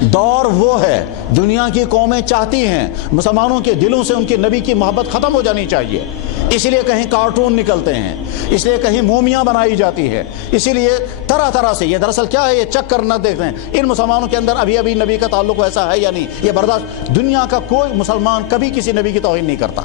دور وہ ہے دنیا کی قومیں چاہتی ہیں مسلمانوں کے دلوں سے ان کے نبی کی محبت ختم ہو جانی چاہیے، اس لیے کہیں کارٹون نکلتے ہیں، اس لیے کہیں مومیاں بنائی جاتی ہے، اسی لیے طرح طرح سے یہ دراصل کیا ہے، یہ چک کر نہ دیکھتے ہیں ان مسلمانوں کے اندر ابھی نبی کا تعلق ایسا ہے یا نہیں، یہ برداشت دنیا کا کوئی مسلمان کبھی کسی نبی کی توہین نہیں کرتا،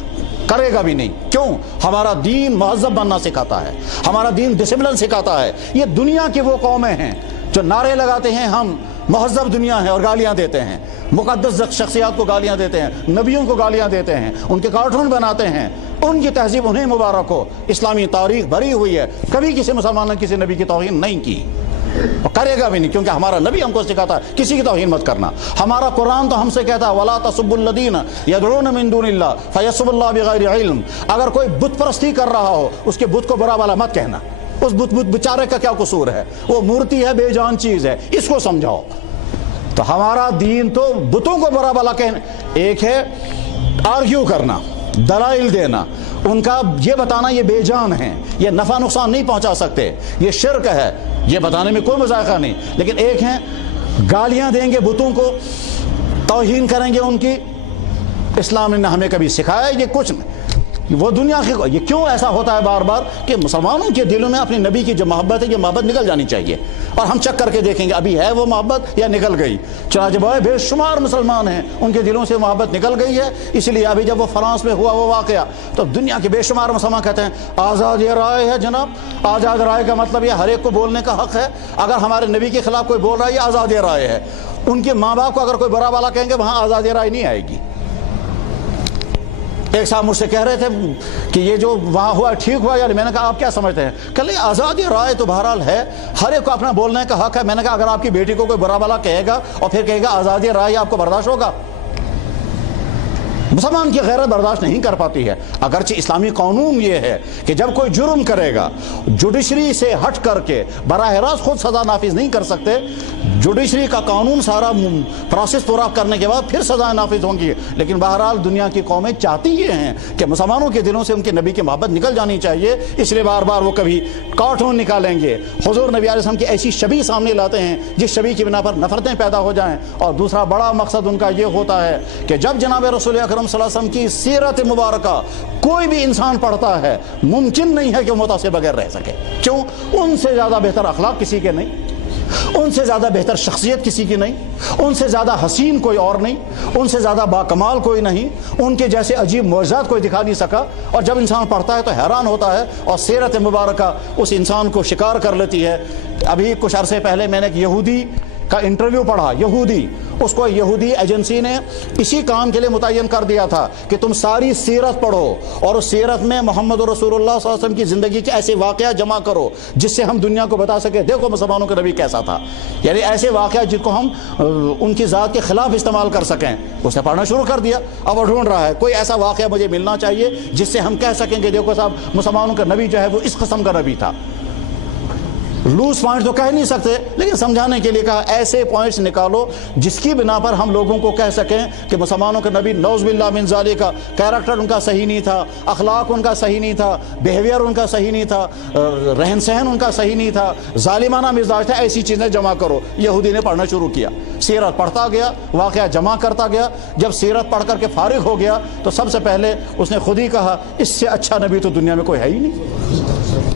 کرے گا بھی نہیں۔ کیوں؟ ہمارا دین مہذب بننا سکھاتا ہے، ہمارا دین ڈسپلن سکھاتا ہے۔ یہ دنیا کی وہ قومیں ہیں جو نعرے لگاتے ہیں ہم مہذب دنیا ہے اور گالیاں دیتے ہیں، مقدس شخصیات کو گالیاں دیتے ہیں، نبیوں کو گالیاں دیتے ہیں، ان کے کارٹون بناتے ہیں، ان کی تہذیب انہیں مبارک ہو۔ اسلامی تاریخ بھری ہوئی ہے، کبھی کسی مسلمان نے کسی نبی کی توہین نہیں کی اور کرے گا بھی نہیں، کیونکہ ہمارا نبی ہم کو سکھاتا ہے کسی کی توہین مت کرنا۔ ہمارا قرآن تو ہم سے کہتا ہے وَلَا تَسُبُّوا الَّذِينَ يَدْعُونَ مِن دُونِ اللَّهِ فَيَسُبُّوا اللَّهَ بِغَيْرِ عِلْمٍ۔ اگر کوئی بت پرستی کر رہا ہو اس کے بت کو برا والا مت کہنا، اس بت بیچارے کا کیا قصور ہے، وہ مورتی ہے، بے جان چیز ہے، اس کو سمجھاؤ۔ تو ہمارا دین تو بتوں کو برا والا کہنا، ایک ہے آرگیو کرنا، دلائل دینا، ان کا یہ بتانا یہ بے جان ہیں، یہ نفع نقصان نہیں پہنچا سکتے، یہ شرک ہے، یہ بتانے میں کوئی مذائقہ نہیں۔ لیکن ایک ہیں گالیاں دیں گے بتوں کو، توہین کریں گے ان کی، اسلام نے ہمیں کبھی سکھایا یہ کچھ نہیں۔ وہ دنیا کی یہ کیوں ایسا ہوتا ہے بار بار کہ مسلمانوں کے دلوں میں اپنے نبی کی جو محبت ہے یہ محبت نکل جانی چاہیے، اور ہم چیک کر کے دیکھیں گے ابھی ہے وہ محبت یا نکل گئی۔ چنانچہ بے شمار مسلمان ہیں ان کے دلوں سے محبت نکل گئی ہے، اس لیے ابھی جب وہ فرانس میں ہوا وہ واقعہ تو دنیا کے بے شمار مسلمان کہتے ہیں آزاد رائے ہے جناب، آزاد رائے کا مطلب یہ ہر ایک کو بولنے کا حق ہے، اگر ہمارے نبی کے خلاف کوئی بول رہا ہے یہ آزاد رائے ہے۔ ان کے ماں باپ کو اگر کوئی برا والا کہیں گے وہاں آزاد رائے نہیں آئے گی۔ ایک صاحب مجھ سے کہہ رہے تھے کہ یہ جو وہاں ہوا ٹھیک ہوا یا نہیں، میں نے کہا آپ کیا سمجھتے ہیں؟ کہ نہیں آزاد رائے تو بہرحال ہے، ہر ایک کو اپنا بولنے کا حق ہے۔ میں نے کہا اگر آپ کی بیٹی کو کوئی برا بھلا کہے گا اور پھر کہے گا آزاد رائے، آپ کو برداشت ہوگا؟ مسلمان کی غیرت برداشت نہیں کر پاتی ہے۔ اگرچہ اسلامی قانون یہ ہے کہ جب کوئی جرم کرے گا جوڈیشری سے ہٹ کر کے براہ راست خود سزا نافذ نہیں کر سکتے، جوڈیشری کا قانون سارا پروسیس پورا کرنے کے بعد پھر سزائیں نافذ ہوں گی۔ لیکن بہرحال دنیا کی قومیں چاہتی یہ ہیں کہ مسلمانوں کے دلوں سے ان کے نبی کی محبت نکل جانی چاہیے، اس لیے بار بار وہ کبھی کارٹون نکالیں گے، حضور نبی علیہ السلام کی ایسی شبیہ سامنے لاتے ہیں جس شبیہ کی بنا پر نفرتیں پیدا ہو جائیں، اور دوسرا بڑا مقصد ان کا یہ ہوتا ہے کہ جب جناب رسول اکرم صلی اللہ علیہ وسلم کی سیرت مبارکہ کوئی بھی انسان پڑھتا ہے ممکن نہیں ہے کہ وہ متاثر بغیر رہ سکے۔ کیوں؟ ان سے زیادہ بہتر اخلاق کسی کے نہیں، ان سے زیادہ بہتر شخصیت کسی کی نہیں، ان سے زیادہ حسین کوئی اور نہیں، ان سے زیادہ باکمال کوئی نہیں، ان کے جیسے عجیب معجزات کوئی دکھا نہیں سکا۔ اور جب انسان پڑھتا ہے تو حیران ہوتا ہے، اور سیرت مبارکہ اس انسان کو شکار کر لیتی ہے۔ ابھی کچھ عرصے پہلے میں نے ایک یہودی کا انٹرویو پڑھا، یہودی، اس کو یہودی ایجنسی نے اسی کام کے لیے متعین کر دیا تھا کہ تم ساری سیرت پڑھو اور اس سیرت میں محمد رسول اللہ صلی اللہ علیہ وسلم کی زندگی کے ایسے واقعات جمع کرو جس سے ہم دنیا کو بتا سکے دیکھو مسلمانوں کا نبی کیسا تھا، یعنی ایسے واقعات جن کو ہم ان کی ذات کے خلاف استعمال کر سکیں۔ اس نے پڑھنا شروع کر دیا، اب وہ ڈھونڈ رہا ہے کوئی ایسا واقعہ مجھے ملنا چاہیے جس سے ہم کہہ سکیں کہ دیکھو صاحب مسلمانوں کا نبی جو ہے وہ اس قسم کا نبی تھا۔ لوز پوائنٹ تو کہہ نہیں سکتے، لیکن سمجھانے کے لیے کہا ایسے پوائنٹس نکالو جس کی بنا پر ہم لوگوں کو کہہ سکیں کہ مسلمانوں کا نبی نعوذ باللہ من ذالک کا کیریکٹر ان کا صحیح نہیں تھا، اخلاق ان کا صحیح نہیں تھا، بیہیویئر ان کا صحیح نہیں تھا، رہن سہن ان کا صحیح نہیں تھا، ظالمانہ مزاج تھا، ایسی چیزیں جمع کرو۔ یہودی نے پڑھنا شروع کیا، سیرت پڑھتا گیا، واقعہ جمع کرتا گیا۔ جب سیرت پڑھ کر کے فارغ ہو گیا تو سب سے پہلے اس نے خود ہی کہا اس سے اچھا نبی تو دنیا میں کوئی ہے ہی نہیں۔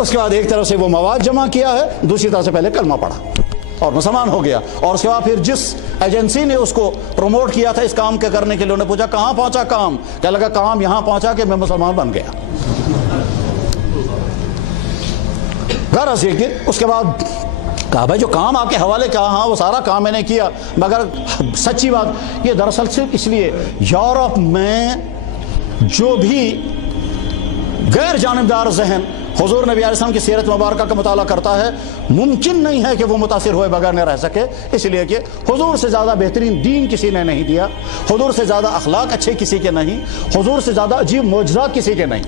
اس کے بعد ایک طرف سے وہ مواد جمع کیا ہے، دوسری طرف سے پہلے کلمہ پڑھا اور مسلمان ہو گیا۔ اور اس کے بعد پھر جس ایجنسی نے اس کو پروموٹ کیا تھا اس کام کے کرنے کے لیے، انہوں نے پوچھا کہاں پہنچا کام؟ کہنے لگا کام یہاں پہنچا کہ میں مسلمان بن گیا۔ غرض یہ کہ اس کے بعد کہا بھائی جو کام آپ کے حوالے کہا ہاں وہ سارا کام میں نے کیا، مگر سچی بات یہ دراصل صرف اس لیے یورپ میں جو بھی غیر جانبدار ذہن حضور نبی علیہ السلام کی سیرت مبارکہ کا مطالعہ کرتا ہے ممکن نہیں ہے کہ وہ متاثر ہوئے بغیر نہ رہ سکے، اس لیے کہ حضور سے زیادہ بہترین دین کسی نے نہیں دیا، حضور سے زیادہ اخلاق اچھے کسی کے نہیں، حضور سے زیادہ عجیب معجزات کسی کے نہیں۔